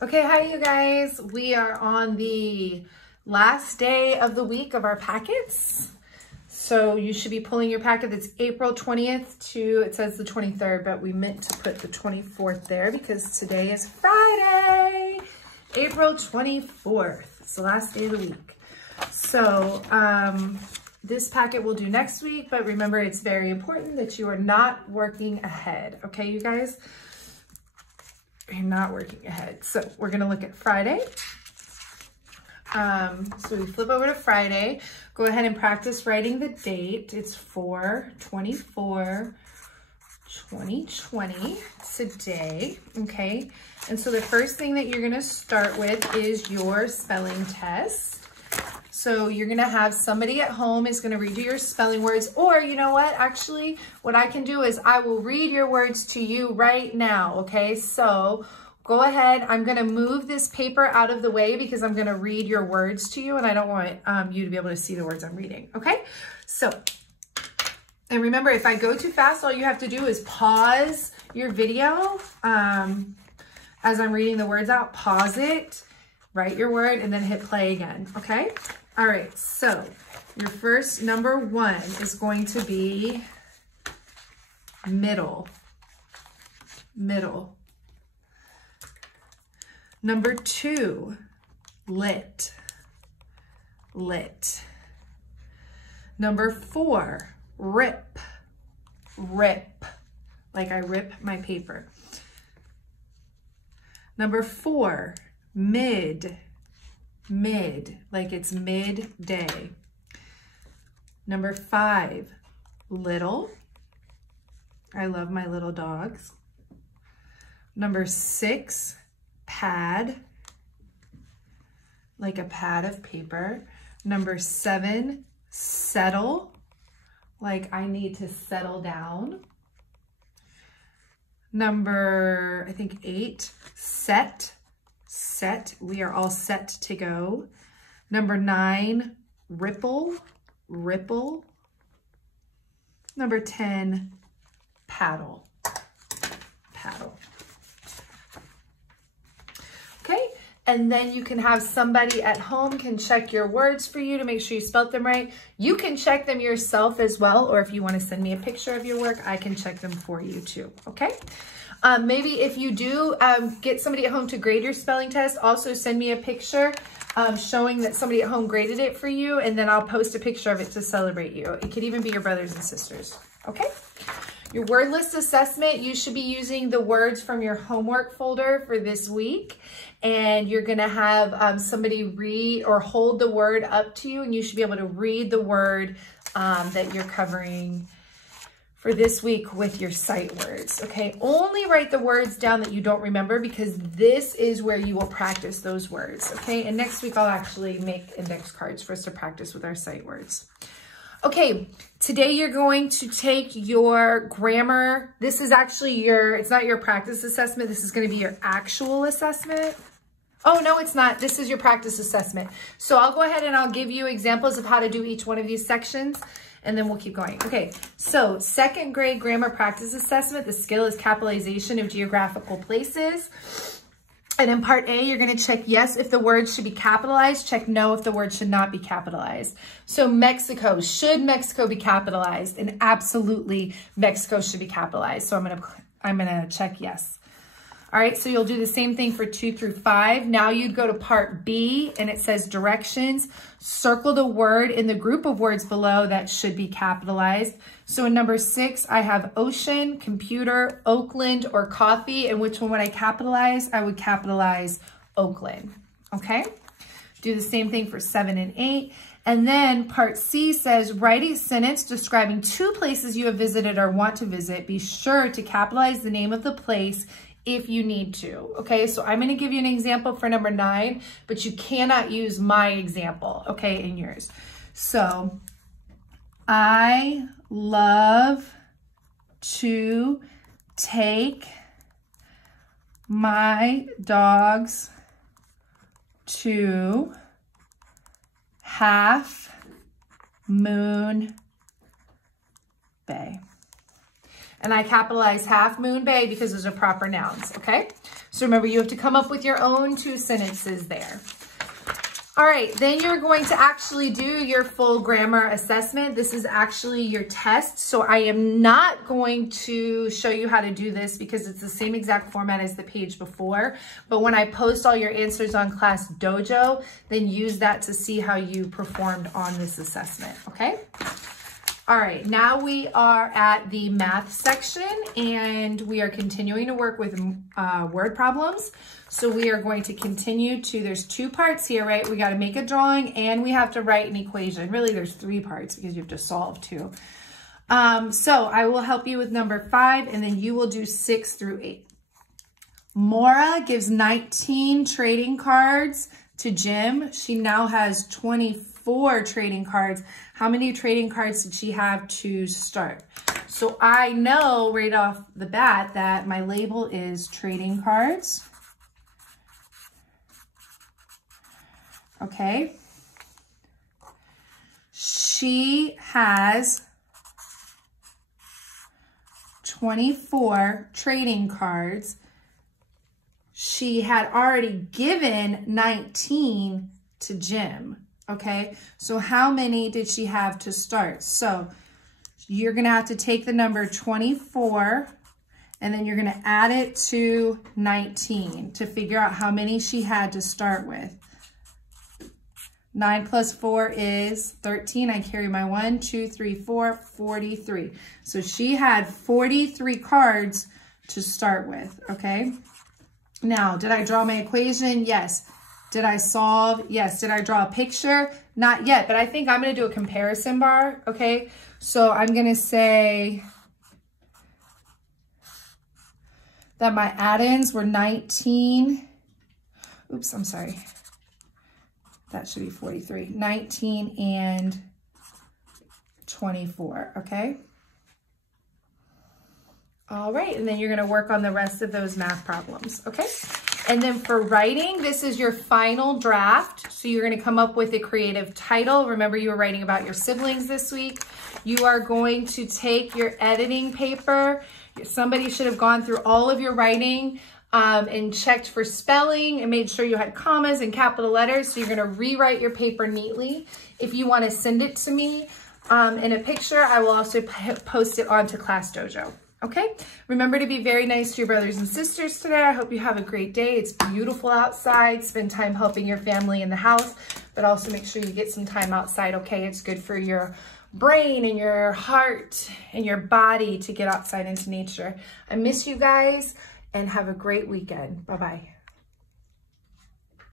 Okay, hi you guys. We are on the last day of the week of our packets. So you should be pulling your packet that's April 20th to, it says the 23rd, but we meant to put the 24th there because today is Friday, April 24th. It's the last day of the week. So this packet we'll do next week, but remember it's very important that you are not working ahead. Okay, you guys? You're not working ahead. So we're gonna look at Friday. So we flip over to Friday. Go ahead and practice writing the date. It's 4/24/2020 today, okay? And so the first thing that you're gonna start with is your spelling test. So you're gonna have somebody at home is gonna read you your spelling words, or you know what, actually, what I can do is I will read your words to you right now, okay? So go ahead, I'm gonna move this paper out of the way because I'm gonna read your words to you and I don't want you to be able to see the words I'm reading, okay? So, and remember, if I go too fast, all you have to do is pause your video as I'm reading the words out, pause it, write your word, and then hit play again, okay? All right, so your first number one is going to be middle, middle. Number two, lit, lit. Number four, rip, rip, like I rip my paper. Number four, mid, mid, like it's midday. Number five, little. I love my little dogs. Number six, pad, like a pad of paper. Number seven, settle, like I need to settle down. Number, I think 8, set, set, we are all set to go. Number 9, ripple, ripple. Number 10, paddle, paddle. Okay, and then you can have somebody at home can check your words for you to make sure you spelt them right. You can check them yourself as well, or if you want to send me a picture of your work, I can check them for you too, okay? Maybe if you do get somebody at home to grade your spelling test, also send me a picture showing that somebody at home graded it for you, and then I'll post a picture of it to celebrate you. It could even be your brothers and sisters, okay? Your word list assessment, you should be using the words from your homework folder for this week. And you're gonna have somebody read or hold the word up to you, and you should be able to read the word that you're covering for this week with your sight words, okay? Only write the words down that you don't remember because this is where you will practice those words, okay? And next week I'll actually make index cards for us to practice with our sight words. Okay, today you're going to take your grammar. This is actually it's not your practice assessment. This is going to be your actual assessment. Oh, no, it's not. This is your practice assessment. So I'll go ahead and I'll give you examples of how to do each one of these sections, and then we'll keep going. Okay, so second grade grammar practice assessment. The skill is capitalization of geographical places. And in part A, you're gonna check yes if the word should be capitalized, check no if the word should not be capitalized. So Mexico, should Mexico be capitalized? And absolutely Mexico should be capitalized. So I'm gonna check yes. All right, so you'll do the same thing for 2 through 5. Now you'd go to part B and it says directions. Circle the word in the group of words below that should be capitalized. So in number 6, I have ocean, computer, Oakland, or coffee. And which one would I capitalize? I would capitalize Oakland, okay? Do the same thing for 7 and 8. And then part C says, write a sentence describing 2 places you have visited or want to visit. Be sure to capitalize the name of the place if you need to, okay? So I'm gonna give you an example for number 9, but you cannot use my example, okay, in yours. So, I love to take my dogs to Half Moon Bay. And I capitalize Half Moon Bay because those are proper nouns, okay? So remember, you have to come up with your own 2 sentences there. All right, then you're going to actually do your full grammar assessment. This is actually your test. So I am not going to show you how to do this because it's the same exact format as the page before. But when I post all your answers on Class Dojo, then use that to see how you performed on this assessment, okay? All right, now we are at the math section and we are continuing to work with word problems. So we are going to continue to, there's 2 parts here, right? We got to make a drawing and we have to write an equation. Really, there's 3 parts because you have to solve 2. So I will help you with number 5 and then you will do 6 through 8. Maura gives 19 trading cards to Jim. She now has 24 trading cards. How many trading cards did she have to start? So I know right off the bat that my label is trading cards. Okay. She has 24 trading cards. She had already given 19 to Jim. Okay, so how many did she have to start? So you're gonna have to take the number 24 and then you're gonna add it to 19 to figure out how many she had to start with. 9 plus 4 is 13. I carry my 1, 2, 3, 4, 43. So she had 43 cards to start with, okay? Now, did I draw my equation? Yes. Did I solve? Yes. Did I draw a picture? Not yet, but I think I'm going to do a comparison bar, okay? So I'm going to say that my add-ins were 19. Oops, I'm sorry. That should be 43. 19 and 24, okay? All right, and then you're gonna work on the rest of those math problems, okay? And then for writing, this is your final draft. So you're gonna come up with a creative title. Remember, you were writing about your siblings this week. You are going to take your editing paper. Somebody should have gone through all of your writing and checked for spelling and made sure you had commas and capital letters. So you're gonna rewrite your paper neatly. If you wanna send it to me in a picture, I will also post it onto Class Dojo. Okay, remember to be very nice to your brothers and sisters today. I hope you have a great day. It's beautiful outside. Spend time helping your family in the house, but also make sure you get some time outside, okay? It's good for your brain and your heart and your body to get outside into nature. I miss you guys and have a great weekend. Bye-bye.